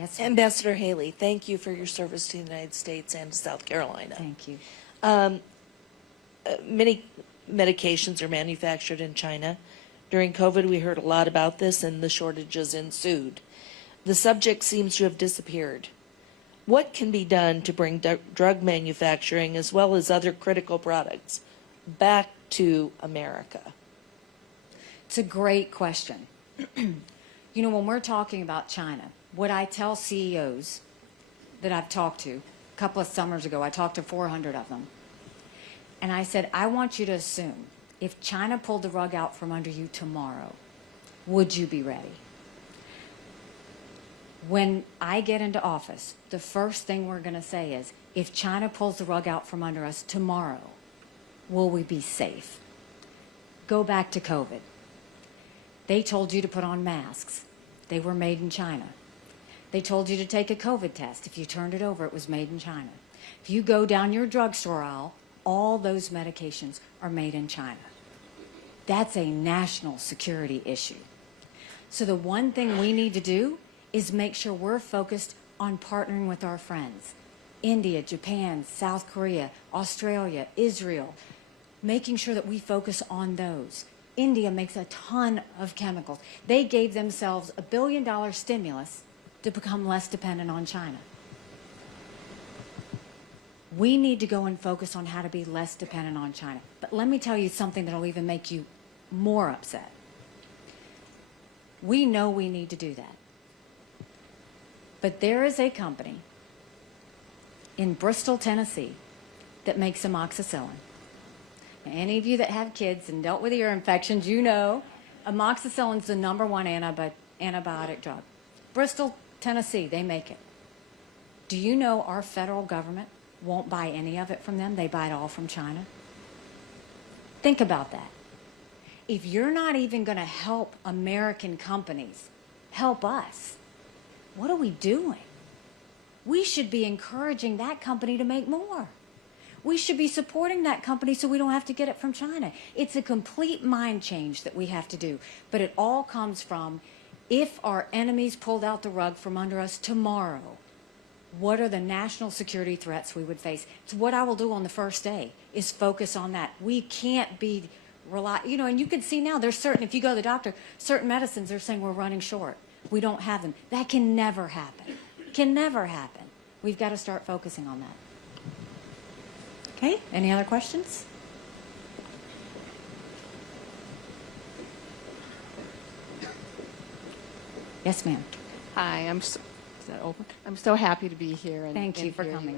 Yes, ma'am. Ambassador Haley, thank you for your service to the United States and to South Carolina. Thank you. Many medications are manufactured in China. During COVID, we heard a lot about this and the shortages ensued. The subject seems to have disappeared. What can be done to bring drug manufacturing as well as other critical products back to America? It's a great question. You know, when we're talking about China, what I tell CEOs that I've talked to, a couple of summers ago, I talked to 400 of them, and I said, I want you to assume if China pulled the rug out from under you tomorrow, would you be ready? When I get into office, the first thing we're going to say is, if China pulls the rug out from under us tomorrow, will we be safe? Go back to COVID. They told you to put on masks. They were made in China. They told you to take a COVID test. If you turned it over, it was made in China. If you go down your drugstore aisle, all those medications are made in China. That's a national security issue. So the one thing we need to do is make sure we're focused on partnering with our friends. India, Japan, South Korea, Australia, Israel, making sure that we focus on those. India makes a ton of chemicals. They gave themselves $1 billion stimulus to become less dependent on China. We need to go and focus on how to be less dependent on China. But let me tell you something that'll even make you more upset. We know we need to do that. But there is a company in Bristol, Tennessee, that makes amoxicillin. Now, any of you that have kids and dealt with ear infections, you know amoxicillin is the #1 antibiotic drug. Bristol, Tennessee, they make it. Do you know our federal government won't buy any of it from them? They buy it all from China. Think about that. If you're not even going to help American companies help us, what are we doing? We should be encouraging that company to make more. We should be supporting that company so we don't have to get it from China. It's a complete mind change that we have to do. But it all comes from, if our enemies pulled out the rug from under us tomorrow, what are the national security threats we would face? It's what I will do on the first day, is focus on that. We can't be you know, and you can see now there's certain, if you go to the doctor, certain medicines they're saying we're running short. We don't have them. That can never happen. Can never happen. We've got to start focusing on that. Okay, any other questions? Yes, ma'am. Hi, is that open? I'm so happy to be here. And, Thank you and for hear coming.